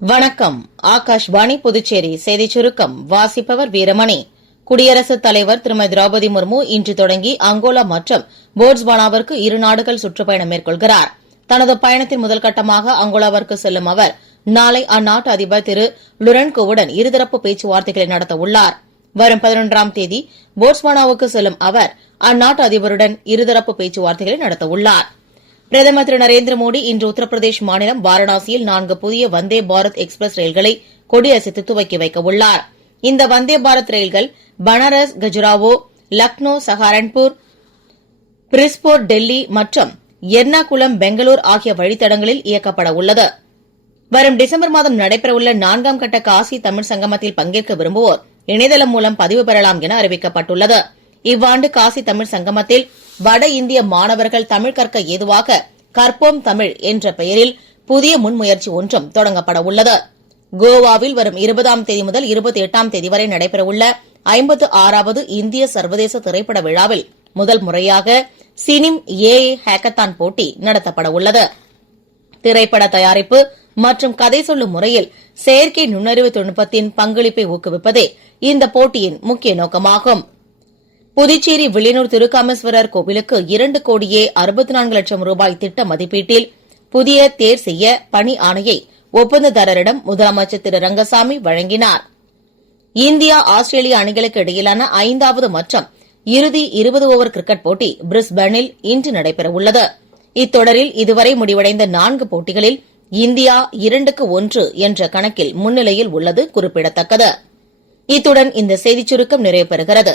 வணக்கம். ஆகாஷ்வாணி புதுச்சேரி செய்திச் சுருக்கம் வாசிப்பவர் வீரமணி. குடியரசுத் தலைவர் திருமதி திரௌபதி முர்மு இன்று தொடங்கி அங்கோலா மற்றும் போட்ஸ்வானாவிற்கு இரு நாடுகள் சுற்றுப்பயணம் மேற்கொள்கிறார். தனது பயணத்தின் முதல் கட்டமாக அங்கோலாவிற்கு செல்லும் அவர் நாளை அந்நாட்டு அதிபர் திரு லுரன்கோவுடன் இருதரப்பு பேச்சுவார்த்தைகளை நடத்த உள்ளார். வரும் 11ஆம் தேதி போட்ஸ்வானாவுக்கு செல்லும் அவர் அந்நாட்டு அதிபருடன் இருதரப்பு பேச்சுவார்த்தைகளை நடத்த உள்ளார். பிரதமர் திரு நரேந்திர மோடி இன்று உத்தரப்பிரதேஷ் மாநிலம் வாரணாசியில் 4 புதிய வந்தே பாரத் எக்ஸ்பிரஸ் ரயில்களை கொடியசைத்து துவக்கி வைக்க உள்ளார். இந்த வந்தே பாரத் ரயில்கள் பனாரஸ், கஜுராவோ, லக்னோ, சஹாரன்பூர், பிரிஸ்போர்ட், டெல்லி மற்றும் எர்ணாகுளம், பெங்களூர் ஆகிய வழித்தடங்களில் இயக்கப்பட உள்ளது. வரும் டிசம்பர் மாதம் நடைபெறவுள்ள 4ஆம் கட்ட காசி தமிழ் சங்கமத்தில் பங்கேற்க விரும்புவோர் இணையதளம் மூலம் பதிவு பெறலாம் என அறிவிக்கப்பட்டுள்ளது. இவ்வாண்டு காசி தமிழ் சங்கமத்தில் வட இந்திய மாணவர்கள் தமிழ் கற்க ஏதுவாக கற்போம் தமிழ் என்ற பெயரில் புதிய முன்முயற்சி ஒன்றும் தொடங்கப்பட உள்ளது. கோவாவில் வரும் 20ஆம் தேதி முதல் 28ஆம் தேதி வரை நடைபெறவுள்ள 56வது இந்திய சர்வதேச திரைப்பட விழாவில் முதல் முறையாக சினிம் ஏஏ ஹேக்கத்தான் போட்டி நடத்தப்பட உள்ளது. திரைப்பட தயாரிப்பு மற்றும் கதை சொல்லும் முறையில் செயற்கை நுண்ணறிவு தொழில்நுட்பத்தின் பங்களிப்பை ஊக்குவிப்பதே இந்த போட்டியின் முக்கிய நோக்கமாகும். புதுச்சேரி வில்லியனூர் திருக்காமேஸ்வரர் கோவிலுக்கு 2 கோடியே 64 லட்சம் ரூபாய் திட்ட மதிப்பீட்டில் புதிய தேர் செய்ய பணி ஆணையை ஒப்பந்ததாரரிடம் முதலமைச்சர் திரு ரங்கசாமி வழங்கினார். இந்தியா ஆஸ்திரேலியா அணிகளுக்கு இடையிலான 5வது மற்றும் இறுதி 20 ஓவர் கிரிக்கெட் போட்டி பிரிஸ்பேனில் இன்று நடைபெறவுள்ளது. இத்தொடரில் இதுவரை முடிவடைந்த 4 போட்டிகளில் இந்தியா 2-1 என்ற கணக்கில் முன்னிலையில் உள்ளது குறிப்பிடத்தக்கது. இத்துடன் இந்த செய்திச் சுருக்கம் நிறைவு பெறுகிறது.